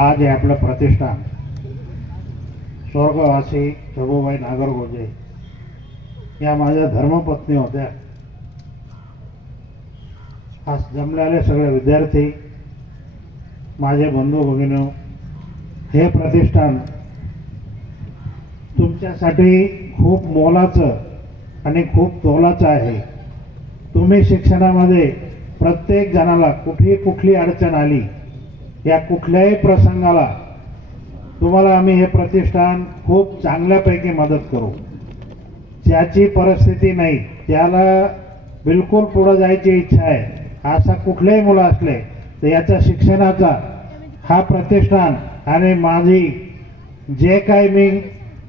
आज हे आपलं प्रतिष्ठान स्वर्गवासी शोभूबाई नागरगोजे या माझ्या धर्मपत्नी होत्या. आज जमलेले सगळे विद्यार्थी, माझे बंधू भगिनी, हे प्रतिष्ठान तुमच्यासाठी खूप मोलाचं आणि खूप तोलाचं आहे. तुम्ही शिक्षणामध्ये प्रत्येक जणाला कुठली अडचण आली, या कुठल्याही प्रसंगाला तुम्हाला आम्ही हे प्रतिष्ठान खूप चांगल्यापैकी मदत करू. ज्याची परिस्थिती नाही, त्याला बिलकुल पुढे जायची इच्छा आहे, असा कुठलेही मुलं असले तर याच्या शिक्षणाचा हा प्रतिष्ठान आणि माझी जे काही मी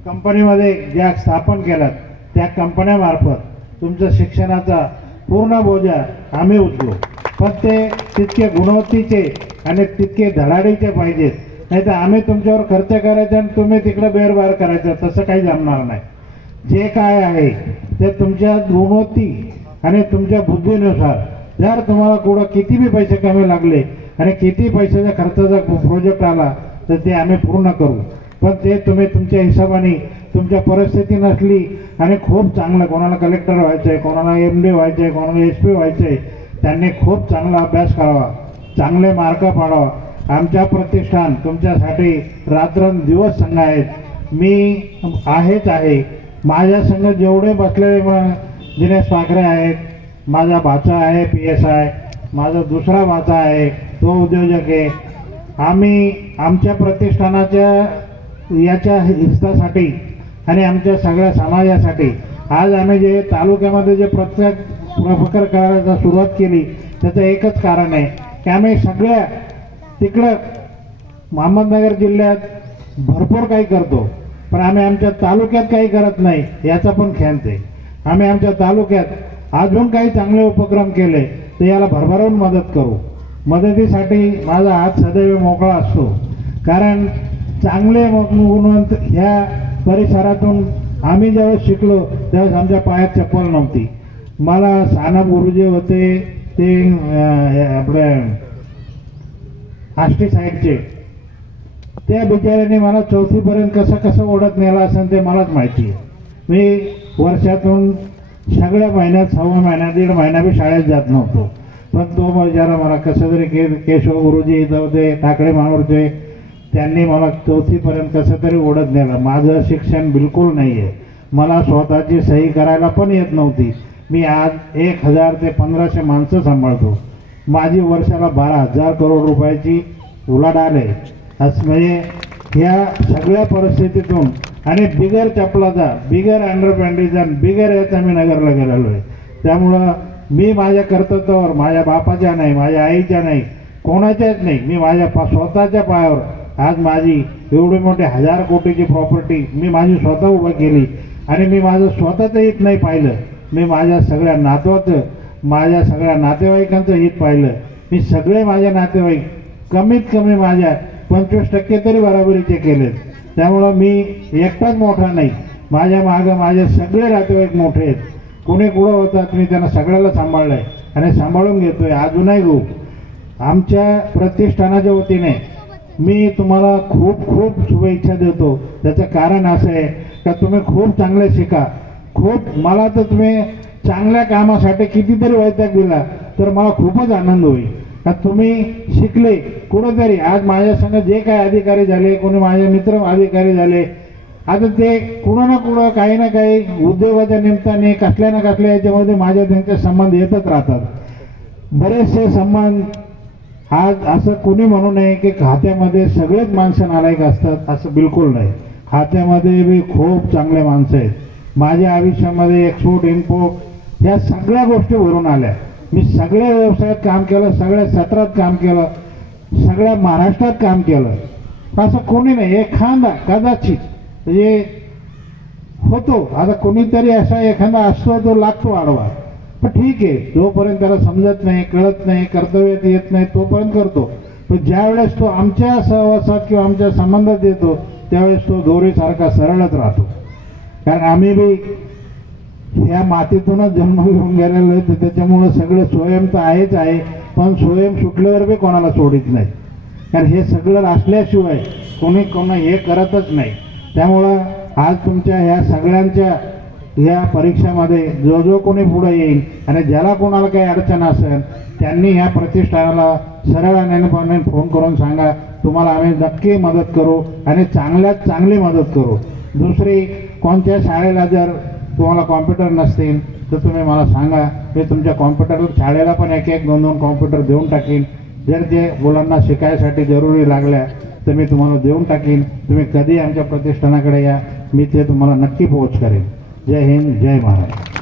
कंपनीमध्ये ज्या स्थापन केल्यात त्या कंपन्यामार्फत तुमच्या शिक्षणाचा पूर्ण बोजा आम्ही उचलू. पण ते तितके गुणवत्तेचे आणि तितके धडाडीचे पाहिजेत, नाही तर आम्ही तुमच्यावर खर्च करायचा आणि तुम्ही तिकडे बेरबार करायचं, तसं काही जमणार नाही. जे काय आहे ते तुमच्या गुणवत्ती आणि तुमच्या बुद्धीनुसार, जर तुम्हाला कुठं किती बी पैसे कमी लागले आणि किती पैशाच्या खर्चाचा प्रोजेक्ट आला तर ते आम्ही पूर्ण करू. पण ते तुम्ही तुमच्या हिशोबाने, तुमच्या परिस्थिती नसली आणि खूप चांगलं, कोणाला कलेक्टर व्हायचं आहे, कोणाला MD व्हायचं आहे, कोणाला SP व्हायचं आहे, त्यांनी खूप चांगला अभ्यास करावा, चांगले मार्क पाडावा. आमच्या प्रतिष्ठान तुमच्यासाठी रात्रंदिवस संघ आहेत. मी आहेच आहे. माझ्या संघ जेवढे बसलेले दिनेश पाखरे आहेत, माझा भाचा आहे PSI, माझा दुसरा भाचा आहे तो उद्योजक आहे. आम्ही आमच्या प्रतिष्ठानाच्या याच्या हिस्सासाठी आणि आमच्या सगळ्या समाजासाठी आज आम्ही जे तालुक्यामध्ये जे प्रत्येक प्रकार करायला सुरुवात केली त्याचं एकच कारण आहे की आम्ही सगळ्या तिकडं अहमदनगर जिल्ह्यात भरपूर काही करतो, पण आम्ही आमच्या तालुक्यात काही करत नाही, याचा पण खंत आहे. आम्ही आमच्या तालुक्यात अजून काही चांगले उपक्रम केले तर याला भरभरून मदत करू. मदतीसाठी माझा हात सदैव मोकळा असतो, कारण चांगले गुणवंत ह्या परिसरातून आम्ही जेव्हा शिकलो त्यावेळेस आमच्या पायात चप्पल नव्हती. मला सानप गुरुजी होते ते आपले आष्टी साईडचे, त्या बिचाऱ्याने मला 4थीपर्यंत कसं ओढत नेला असेल ते मलाच माहिती आहे. मी वर्षातून सगळ्या महिन्यात, सव्वा महिन्यात, 1.5 महिना बी शाळेत जात नव्हतो, पण तो बिचारा मला कसं तरी केशव गुरुजी इथं होते टाकळे मावरचे, त्यांनी मला 4थीपर्यंत कसं तरी ओढत नेलं. माझं शिक्षण बिलकुल नाही आहे, मला स्वतःची सही करायला पण येत नव्हती. मी आज 1000 ते 1500 माणसं सांभाळतो. माझी वर्षाला 12,000 करोड रुपयाची उलाढाल आहे. असं म्हणजे ह्या सगळ्या परिस्थितीतून आणि बिगर चपलाचा, बिगर अंडरपॅन्टीचा, बिगर याचा मी नगरला गेलेलो आहे. त्यामुळं मी माझ्या कर्तृत्वावर, माझ्या बापाच्या नाही, माझ्या आईच्या नाही, कोणाच्याच नाही, मी माझ्या स्वतःच्या पायावर आज माझी एवढी मोठी 1000 कोटीची प्रॉपर्टी मी माझी स्वतः उभं केली. आणि मी माझं स्वतःचं हित नाही पाहिलं, मी माझ्या सगळ्या नातवाचं, माझ्या सगळ्या नातेवाईकांचं हित पाहिलं. मी सगळे माझे नातेवाईक कमीत कमी माझ्या 25% तरी बराबरीचे केलेत. त्यामुळं मी एकटाच मोठा नाही, माझ्या मागं माझे सगळे नातेवाईक मोठे आहेत. कोणी कुठं होतात मी त्यांना सगळ्याला सांभाळलं आहे आणि सांभाळून घेतो आहे अजूनही गो. आमच्या प्रतिष्ठानाच्या वतीने मी तुम्हाला खूप खूप शुभेच्छा देतो. त्याचं कारण असं आहे का तुम्ही खूप चांगले शिका. खूप मला तर तुम्ही चांगल्या कामासाठी कितीतरी वैताग दिला तर मला खूपच आनंद होईल का तुम्ही शिकले कुठंतरी. आज माझ्या संग जे काही अधिकारी झाले, कोणी माझे मित्र अधिकारी झाले, आता ते कुणं ना कुणं काही ना काही उद्योगाच्या निमित्ताने कसल्या ना कसल्या याच्यामध्ये माझ्या त्यांचे संबंध येतच राहतात. बरेचसे संबंध आज असं कोणी म्हणू नये की खात्यामध्ये सगळेच माणसं नालायक असतात, असं बिलकुल नाही. खात्यामध्ये बी खूप चांगले माणसं आहेत. माझ्या आयुष्यामध्ये एक्सपोर्ट इम्पोर्ट ह्या सगळ्या गोष्टी भरून आल्या. मी सगळ्या व्यवसायात काम केलं, सगळ्या क्षेत्रात काम केलं, सगळ्या महाराष्ट्रात काम केलं. असं कोणी नाही, एखादा कदाचित म्हणजे होतो, आता कोणीतरी असा एखादा असतो तो लागतो आडवा, पण ठीक आहे, जोपर्यंत त्याला समजत नाही, कळत नाही, कर्तव्यात येत नाही तोपर्यंत करतो. पण ज्या वेळेस तो आमच्या सहवासात किंवा आमच्या संबंधात येतो त्यावेळेस तो दोरीसारखा सरळच राहतो. कारण आम्ही बी ह्या मातीतूनच जन्म घेऊन गेलेलो आहे, त्याच्यामुळं सगळं स्वयं तर आहेच आहे, पण स्वयं सुटल्यावर बी कोणाला सोडित नाही. कारण हे सगळं असल्याशिवाय कोणी हे करतच नाही. त्यामुळं आज तुमच्या ह्या सगळ्यांच्या या परीक्षामध्ये जो कोणी पुढे येईल आणि ज्याला कोणाला काही अडचण असेल त्यांनी ह्या प्रतिष्ठानाला सरळ आणि फोन करून सांगा, तुम्हाला आम्ही नक्की मदत करू आणि चांगल्यात चांगली मदत करू. दुसरी, कोणत्या शाळेला जर तुम्हाला कॉम्प्युटर नसतील तर तुम्ही मला सांगा, मी तुमच्या कॉम्प्युटर शाळेला पण एक एक दोन कॉम्प्युटर देऊन टाकीन. जर ते मुलांना शिकायसाठी जरुरी लागल्या तर मी तुम्हाला देऊन टाकीन. तुम्ही कधी आमच्या प्रतिष्ठानाकडे या, मी ते तुम्हाला नक्की पोहोच करेन. जय हिंद, जय महाराष्ट्र.